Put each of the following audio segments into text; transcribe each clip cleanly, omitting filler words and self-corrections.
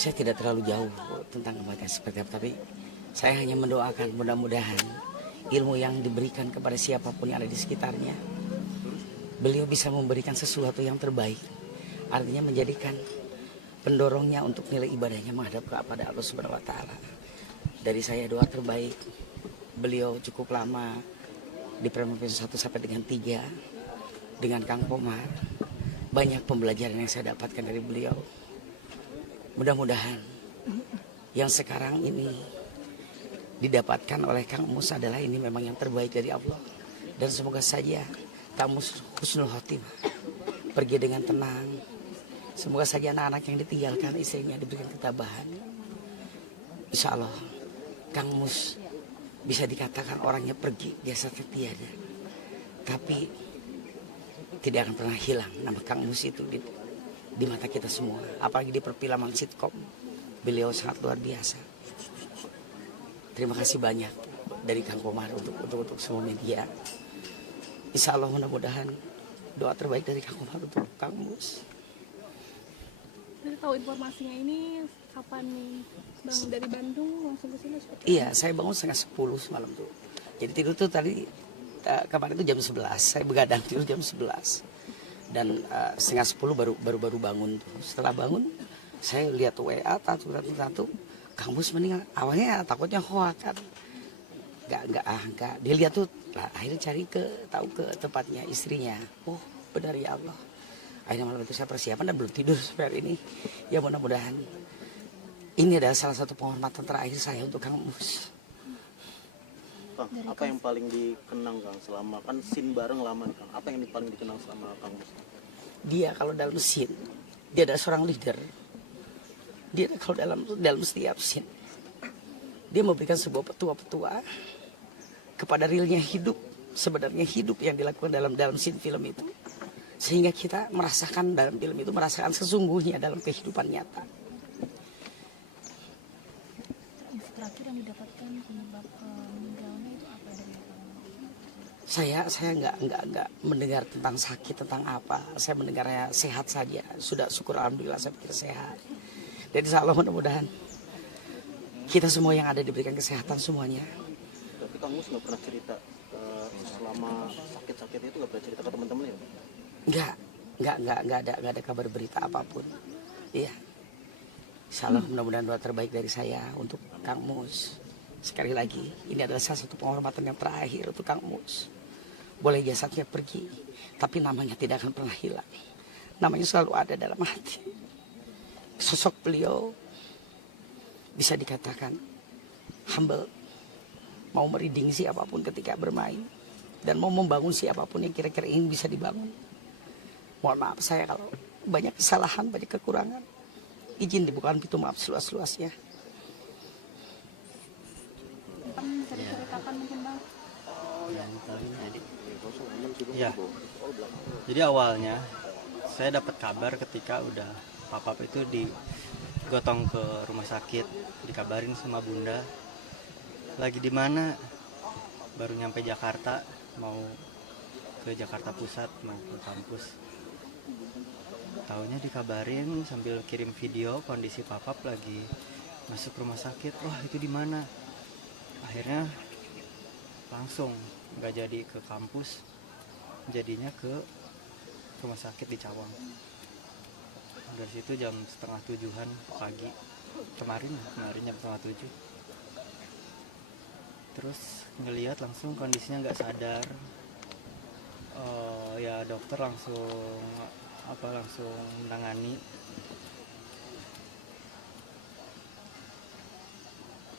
Saya tidak terlalu jauh tentang kematian seperti apa, tapi saya hanya mendoakan mudah-mudahan ilmu yang diberikan kepada siapapun yang ada di sekitarnya, beliau bisa memberikan sesuatu yang terbaik. Artinya menjadikan pendorongnya untuk nilai ibadahnya menghadap kepada Allah Subhanahu wa taala. Dari saya doa terbaik. Beliau cukup lama di Pemimpin 1 sampai dengan 3 dengan Kang Komar. Banyak pembelajaran yang saya dapatkan dari beliau. Mudah-mudahan yang sekarang ini didapatkan oleh Kang Mus adalah ini memang yang terbaik dari Allah. Dan semoga saja Kang Mus husnul khotimah, pergi dengan tenang. Semoga saja anak-anak yang ditinggalkan istrinya diberikan ketabahan. Insya Allah Kang Mus bisa dikatakan orangnya pergi, jasadnya tiada, tapi tidak akan pernah hilang nama Kang Mus itu di mata kita semua. Apalagi di perfilman sitkom, beliau sangat luar biasa. Terima kasih banyak dari Kang Komar untuk semua media. Insya Allah mudah-mudahan doa terbaik dari Kang Komar untuk Kang Mus. Saya tahu informasinya ini kapan nih Bang, dari Bandung langsung ke sini? Iya, saya bangun setengah 10 semalam tuh. Jadi tidur tuh tadi kemarin itu jam 11, saya begadang tidur jam 11. Dan setengah 10 baru bangun tuh. Setelah bangun, saya lihat WA satu, Kang Mus meninggal. Awalnya takutnya hoax kan. Enggak. Dilihat tuh, akhirnya cari tahu ke tempatnya istrinya. Oh, benar ya Allah. Akhirnya malam itu saya persiapan dan belum tidur sampai hari ini. Ya mudah-mudahan ini adalah salah satu penghormatan terakhir saya untuk Kang Mus. Kang, apa yang paling dikenang Kang selama kan scene bareng lama nih Kang? Apa yang paling dikenang selama Kang Mus? Dia kalau dalam scene, dia adalah seorang leader. Dia kalau dalam setiap scene, dia memberikan sebuah petua-petua kepada realnya hidup, sebenarnya hidup yang dilakukan dalam scene film itu. Sehingga kita merasakan dalam film itu, merasakan sesungguhnya dalam kehidupan nyata. Terakhir yang didapatkan penyebab meninggalnya itu apa dari Bang? Saya nggak mendengar tentang sakit, tentang apa. Saya mendengarnya sehat saja. Sudah syukur alhamdulillah saya pikir sehat. Dan insya Allah mudah-mudahan kita semua yang ada diberikan kesehatan semuanya. Tapi Kang Mus nggak pernah cerita selama sakit-sakitnya itu nggak pernah cerita ke teman-teman ya? Nggak ada kabar berita apapun. Iya. Insya Allah mudah-mudahan doa terbaik dari saya untuk Kang Mus. Sekali lagi, ini adalah salah satu penghormatan yang terakhir untuk Kang Mus. Boleh jasadnya pergi, tapi namanya tidak akan pernah hilang. Namanya selalu ada dalam hati. Sosok beliau bisa dikatakan humble, mau meriding siapapun ketika bermain, dan mau membangun siapapun yang kira-kira ingin bisa dibangun. Mohon maaf saya kalau banyak kesalahan, banyak kekurangan. Izin dibukakan pintu maaf seluas-luasnya. Bang, bisa diceritakan mungkin Bang? Ya, jadi awalnya saya dapat kabar ketika udah papa itu digotong ke rumah sakit, dikabarin sama bunda lagi di mana, baru nyampe Jakarta, mau ke Jakarta Pusat, mau ke kampus. Taunya dikabarin sambil kirim video kondisi papap lagi masuk rumah sakit. Wah, itu di mana? Akhirnya langsung nggak jadi ke kampus, jadinya ke rumah sakit di Cawang. Dari situ jam 6:30 pagi kemarin jam 6:30. Terus ngelihat langsung kondisinya nggak sadar. Ya dokter langsung menangani.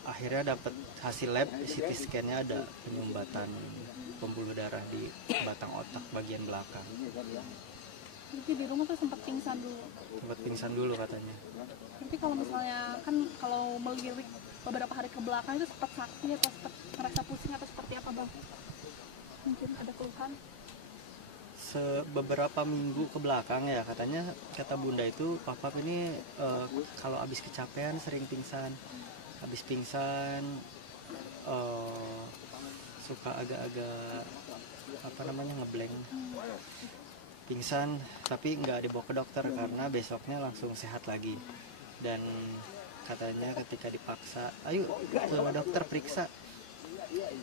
Akhirnya dapat hasil lab CT scan-nya ada penyumbatan pembuluh darah di batang otak bagian belakang. Jadi di rumah tuh sempat pingsan dulu. Sempat pingsan dulu katanya. Tapi kalau misalnya kan kalau melirik beberapa hari ke belakang itu sempat sakit atau sempat merasa pusing atau seperti apa Bang? Mungkin ada keluhan? Beberapa minggu ke belakang ya katanya, kata bunda itu papap ini kalau habis kecapean sering pingsan. Habis pingsan suka agak-agak ngeblank, pingsan, tapi nggak dibawa ke dokter karena besoknya langsung sehat lagi. dan katanya ketika dipaksa, ayo ke dokter periksa,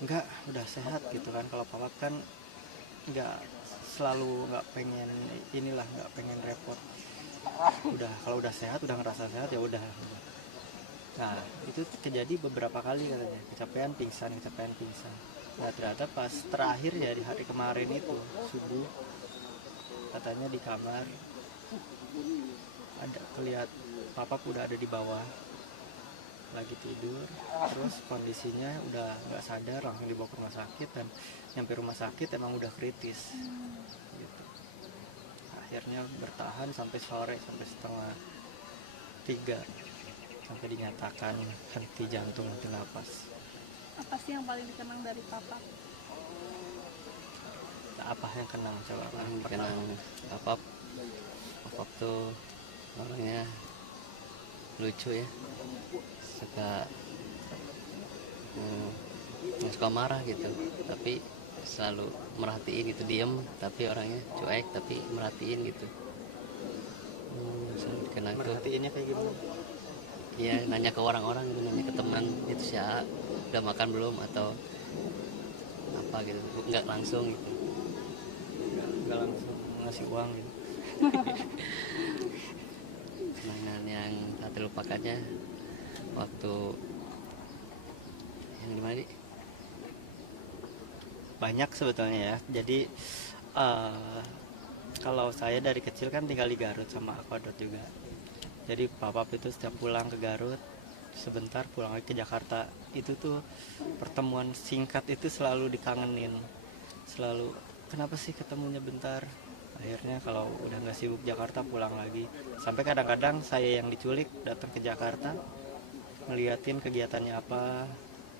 enggak, udah sehat gitu kan. Kalau papa kan nggak selalu nggak pengen inilah, nggak pengen repot, udah kalau udah sehat, udah ngerasa sehat ya udah. Nah itu terjadi beberapa kali katanya, kecapean pingsan. Nah ternyata pas terakhir ya di hari kemarin itu subuh, katanya di kamar ada kelihat papa udah ada di bawah lagi tidur, terus kondisinya udah nggak sadar, langsung dibawa ke rumah sakit, dan nyampe rumah sakit emang udah kritis gitu. Akhirnya bertahan sampai sore, sampai 2:30 sampai dinyatakan henti jantung, henti napas. Apa sih yang paling dikenang dari papa? Apa yang kenang coba? Kenang Papap tuh orangnya lucu ya, suka marah gitu, tapi selalu merhatiin gitu, diem tapi orangnya cuek tapi merhatiin gitu. Selalu dikenang tuh. Merhatiinnya kayak gimana? Ya nanya ke orang-orang gitu, nanya ke teman itu si A udah makan belum atau apa gitu, nggak langsung gitu. Nggak langsung ngasih uang gitu. Kenangan yang tak terlupakannya waktu yang di mana nih? Banyak sebetulnya ya. Jadi kalau saya dari kecil kan tinggal di Garut sama Aquadot juga. Jadi Papap itu setiap pulang ke Garut sebentar, pulang lagi ke Jakarta, itu tuh pertemuan singkat itu selalu dikangenin. Selalu, kenapa sih ketemunya bentar? Akhirnya kalau udah nggak sibuk Jakarta pulang lagi. Sampai kadang-kadang saya yang diculik datang ke Jakarta, ngeliatin kegiatannya apa,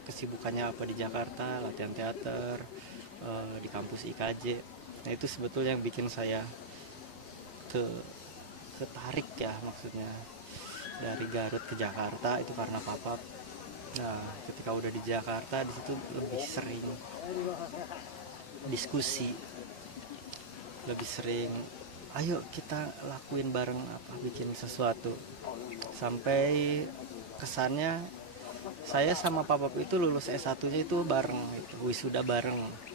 kesibukannya apa di Jakarta, latihan teater, di kampus IKJ. Nah itu sebetulnya yang bikin saya ketarik ya, maksudnya dari Garut ke Jakarta itu karena Papap. Nah ketika udah di Jakarta, di situ lebih sering diskusi, lebih sering ayo kita lakuin bareng apa, bikin sesuatu, sampai kesannya saya sama Papap itu lulus S1-nya itu bareng, wisuda bareng.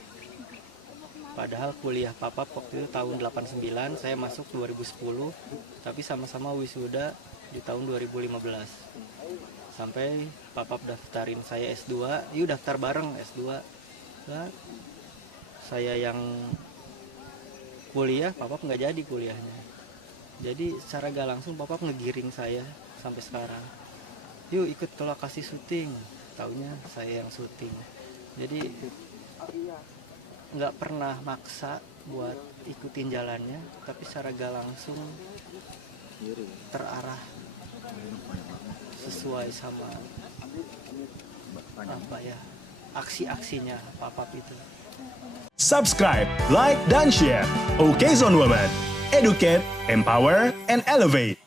Padahal kuliah Papap waktu itu tahun 89, saya masuk 2010, tapi sama-sama wisuda di tahun 2015. Sampai Papap daftarin saya S2, yuk daftar bareng S2. Nah, saya yang kuliah, Papap nggak jadi kuliahnya. Jadi secara gak langsung Papap ngegiring saya sampai sekarang. Yuk ikut ke lokasi syuting, taunya saya yang syuting. Jadi nggak pernah maksa buat ikutin jalannya, tapi secara gak langsung terarah sesuai sama apa ya, aksi-aksinya Papap itu. Subscribe, like, dan share. OK Zone Women. Educate, empower, and elevate.